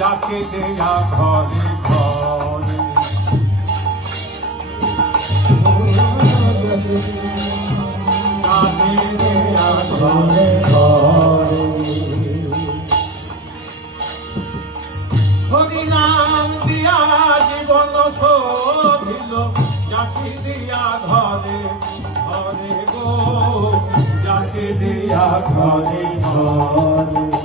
যাকে দেয়া ঘরে ঘরে যাকে দেয়া ঘরে ঘরে হরি নাম দিয়া জীবন শোধিল যাকে দিয়া ঘরে ঘরে গো যাকে দিয়া ঘরে ঘরে